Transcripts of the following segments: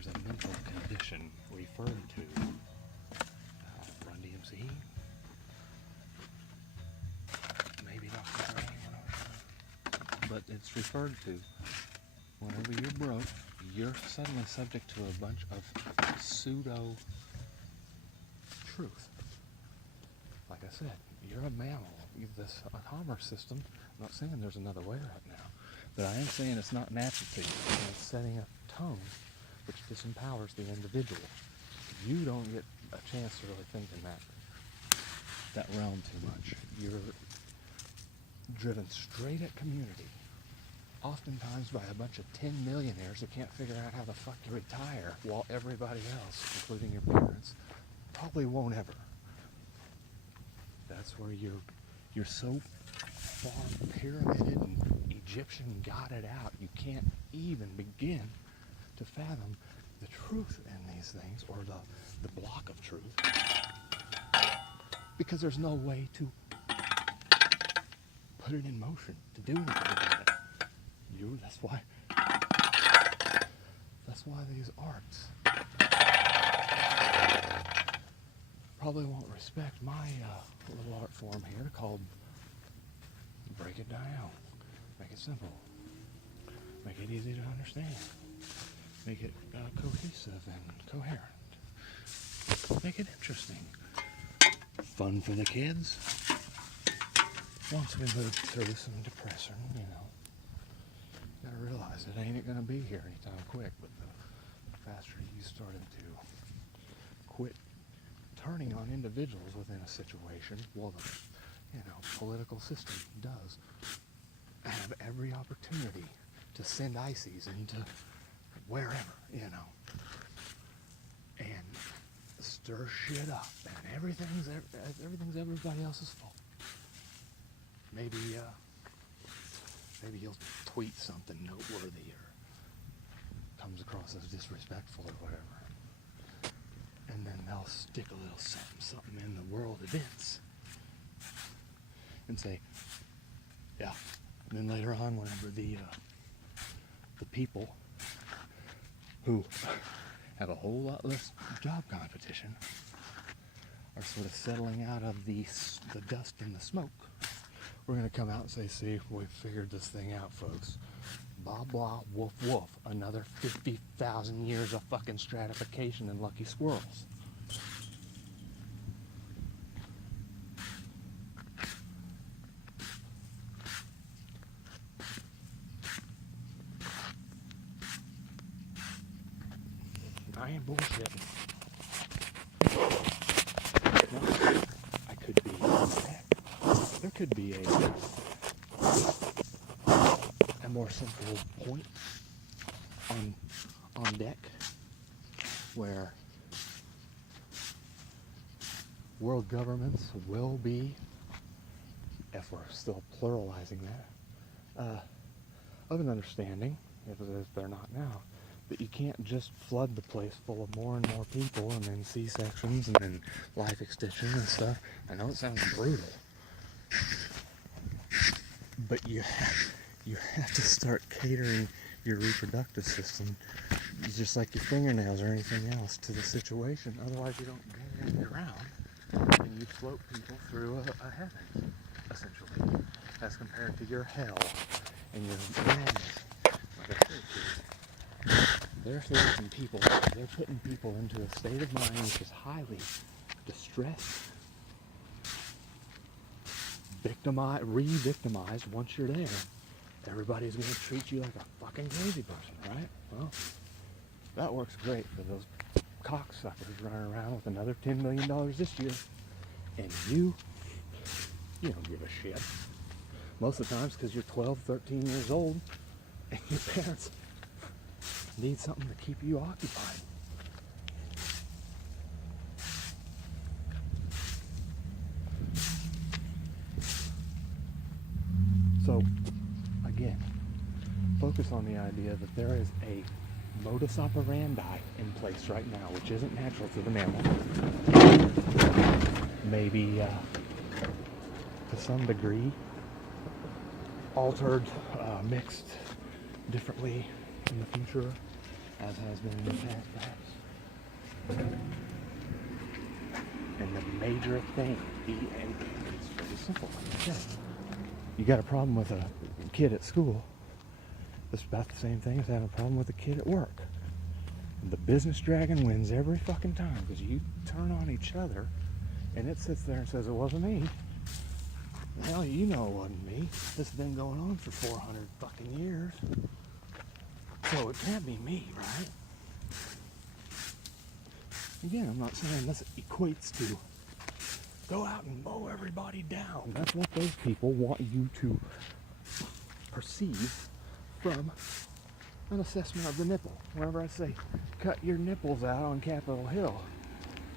there's a mental condition referred to. Run DMC? Maybe Dr. Dre, we're not sure. But it's referred to whenever you're broke, you're suddenly subject to a bunch of pseudo truth. Like I said, you're a mammal. This commerce system, I'm not saying there's another way right now, but I am saying it's not natural to you. And it's setting a tone which disempowers the individual. You don't get a chance to really think in that realm too much. You're driven straight at community, oftentimes by a bunch of 10 millionaires that can't figure out how the fuck to retire, while everybody else, including your parents, probably won't ever. That's where you're so far pyramided and Egyptian godded out, you can't even begin to fathom the truth in these things, or the block of truth, because there's no way to put it in motion, to do anything about it. That's why these arts probably won't respect my little art form here called break it down, make it simple, make it easy to understand, make it cohesive and coherent, make it interesting, fun for the kids. Once we move through some depression, you gotta realize it ain't gonna be here anytime quick, but the faster you started to quit turning on individuals within a situation, well, the political system does have every opportunity to send ICEs into wherever, and stir shit up, and everything's everybody else's fault. Maybe you'll tweet something noteworthy or comes across as disrespectful or whatever, and then they'll stick a little something in the world events and say, yeah. And then later on, whenever the people who have a whole lot less job competition are sort of settling out of the dust and the smoke, we're going to come out and say, see, we figured this thing out, folks. Blah, blah, woof, woof. Another 50,000 years of fucking stratification and lucky squirrels. I ain't bullshitting. No, I could be. There could be a more central point on deck where world governments will be, if we're still pluralizing that, of an understanding, if they're not now, that you can't just flood the place full of more and more people and then C-sections and then life extension and stuff. I know it sounds brutal, but you have to start catering your reproductive system, just like your fingernails or anything else, to the situation. Otherwise you don't get in the ground and you float people through a heaven, essentially, as compared to your hell and your madness. Like I said, they're putting people into a state of mind which is highly distressed, re-victimized. Once you're there, everybody's going to treat you like a fucking crazy person, right? Well, that works great for those cocksuckers running around with another $10 million this year, and you don't give a shit. Most of the times because you're 12, 13 years old, and your parents need something to keep you occupied. So, again, focus on the idea that there is a modus operandi in place right now, which isn't natural to the mammal. Maybe, to some degree, altered, mixed differently in the future, as has been in the past, perhaps. And the major thing, and it's very simple, like I said. You got a problem with a kid at school, it's about the same thing as having a problem with a kid at work. The business dragon wins every fucking time because you turn on each other and it sits there and says it wasn't me. Hell, you know it wasn't me. This has been going on for 400 fucking years. So it can't be me, right? Again, I'm not saying this equates to go out and mow everybody down. That's what those people want you to perceive from an assessment of the nipple. Whenever I say, cut your nipples out on Capitol Hill,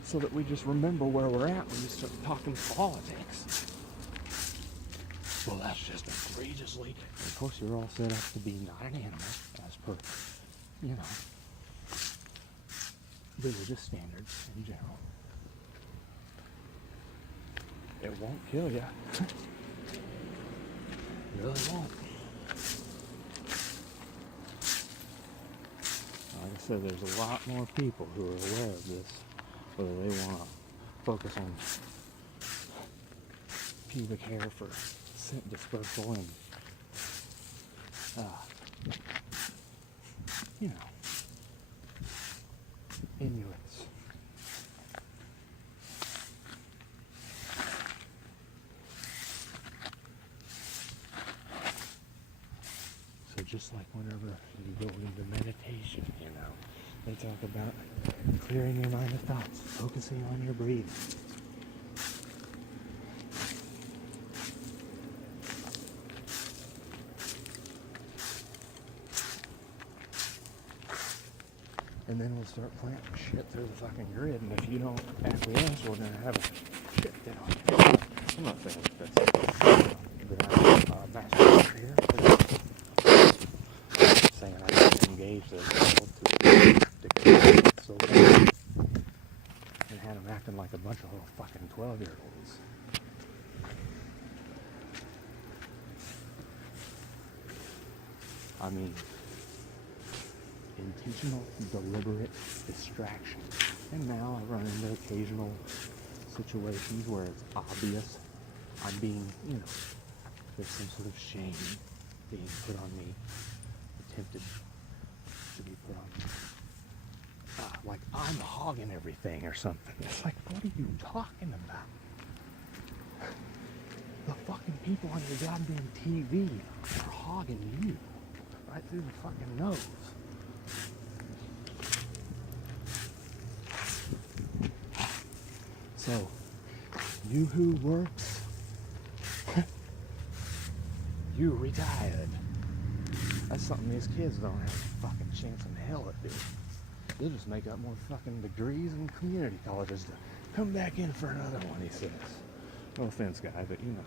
so that we just remember where we're at when you start talking politics. Well, that's just egregiously. And of course, you're all set up to be not an animal, as per, you know, religious standards in general. It won't kill you. It really won't. Like I said, there's a lot more people who are aware of this, whether they want to focus on pubic hair for scent dispersal and, you know, Inuits. So just like whenever you go into meditation, you know, they talk about clearing your mind of thoughts, focusing on your breathing. And then we'll start planting shit through the fucking grid, and if you don't acquiesce, we're gonna have a shit down. I'm not saying that I'm a master trader, but I'm saying I just engage those people to dictate so bad and had them acting like a bunch of little fucking 12-year-olds. I mean, intentional, deliberate distraction. And now I run into occasional situations where it's obvious I'm being, you know, there's some sort of shame being put on me, attempted to be put on me. Like I'm hogging everything or something. It's like, what are you talking about? The fucking people on your goddamn TV are hogging you right through the fucking nose. So, you who works, you retired. That's something these kids don't have a fucking chance in hell at doing. They'll just make up more fucking degrees in community colleges to come back in for another one, he says. No offense, guy, but you know,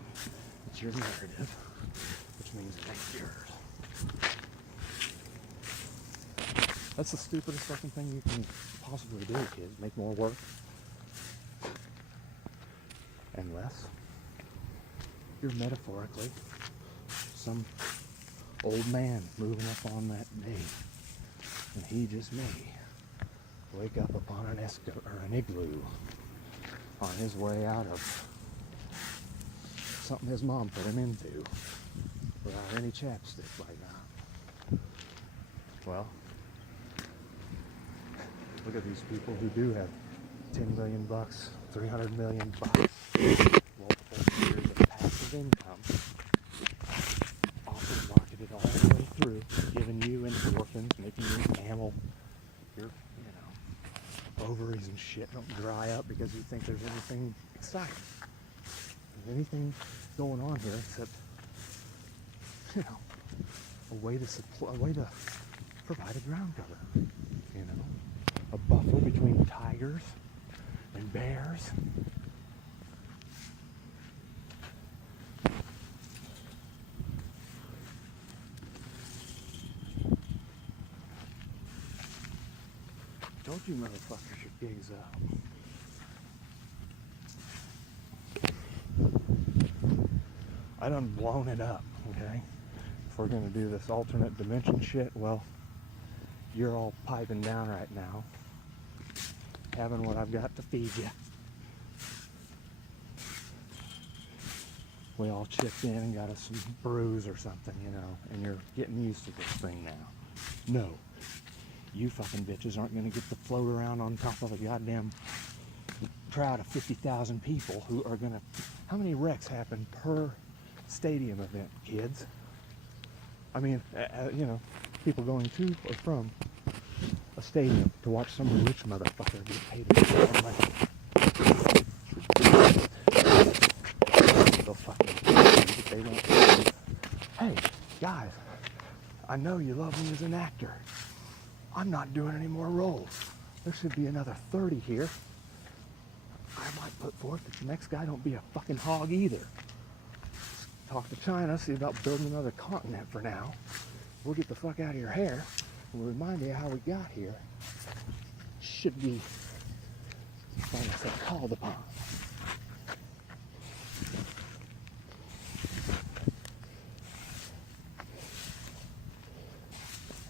it's your narrative, which means it ain't yours. That's the stupidest fucking thing you can possibly do, kids. Make more work. Unless you're metaphorically some old man moving up on that day, and he just may wake up upon an igloo on his way out of something his mom put him into without any chapstick right now. Well, look at these people who do have $10 million, $300 million, multiple years of passive income, often marketed all the way through, giving you endorphins, making you camel, your, you know, ovaries and shit don't dry up because you think there's anything exciting. There's anything going on here except, you know, a way to provide a ground cover, you know, a buffer between tigers and bears. Told you motherfuckers your gigs up. I done blown it up, okay? If we're gonna do this alternate dimension shit, well, you're all piping down right now, having what I've got to feed you. We all chipped in and got us some brews or something, you know, and you're getting used to this thing now. No, you fucking bitches aren't gonna get to float around on top of a goddamn crowd of 50,000 people who are gonna, how many wrecks happen per stadium event, kids? I mean, you know, people going to or from a stadium to watch some rich motherfucker get paid a lot of money. They'll fucking, they won't say, hey, guys, I know you love me as an actor. I'm not doing any more roles. There should be another 30 here. I might put forth that the next guy don't be a fucking hog either. Talk to China, see about building another continent for now. We'll get the fuck out of your hair. We'll remind you how we got here. Should we find ourselves called upon?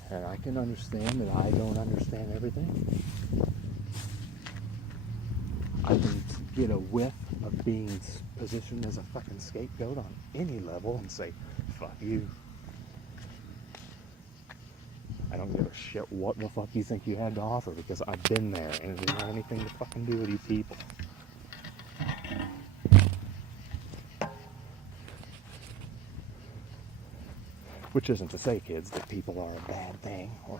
And I can understand that I don't understand everything. I can get a whiff of being positioned as a fucking scapegoat on any level and say, fuck you. I don't give a shit what the fuck you think you had to offer because I've been there and it didn't have anything to fucking do with you people. Which isn't to say, kids, that people are a bad thing or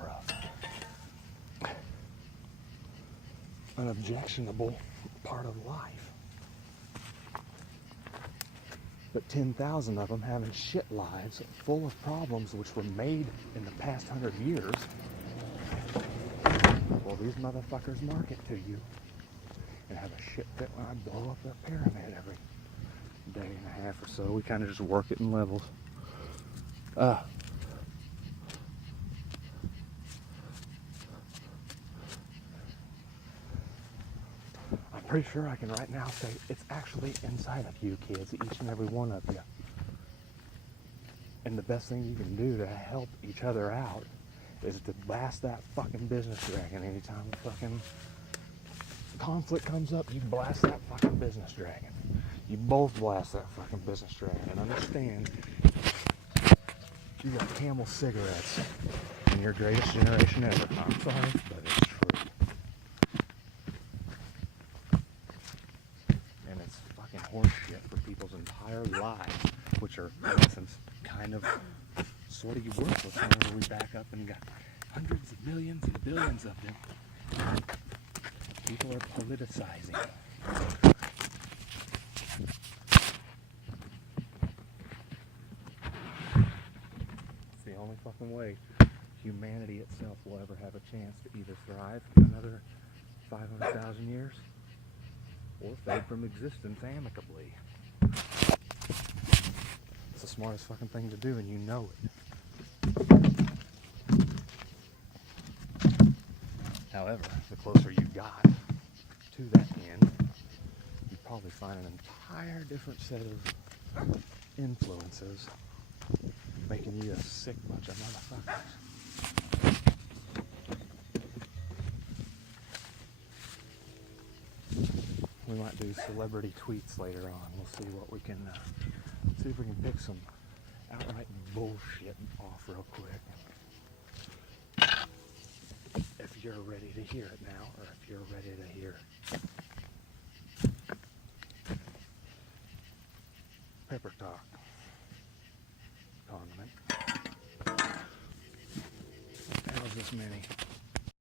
an objectionable part of life. But 10,000 of them having shit lives full of problems which were made in the past 100 years, well, these motherfuckers market to you and have a shit fit when I blow up their pyramid every day and a half or so. We kind of just work it in levels. I'm pretty sure I can right now say it's actually inside of you kids, each and every one of you. And the best thing you can do to help each other out is to blast that fucking business dragon. Anytime a fucking conflict comes up, you blast that fucking business dragon. You both blast that fucking business dragon. And understand, you got Camel cigarettes in your greatest generation ever. I'm sorry, but it's true. And it's fucking horseshit for people's entire lives, which are, in essence, kind of, sort of you work with whenever we back up and got hundreds of millions and billions of them. People are politicizing. It's the only fucking way humanity itself will ever have a chance to either thrive another 500,000 years or fade from existence amicably. It's the smartest fucking thing to do, and you know it. However, the closer you got to that end, you probably find an entire different set of influences making you a sick bunch of motherfuckers. We might do celebrity tweets later on. We'll see what we can, see if we can pick some outright bullshit off real quick. If you're ready to hear it now, or if you're ready to hear Pepper Talk condiment. That was this many.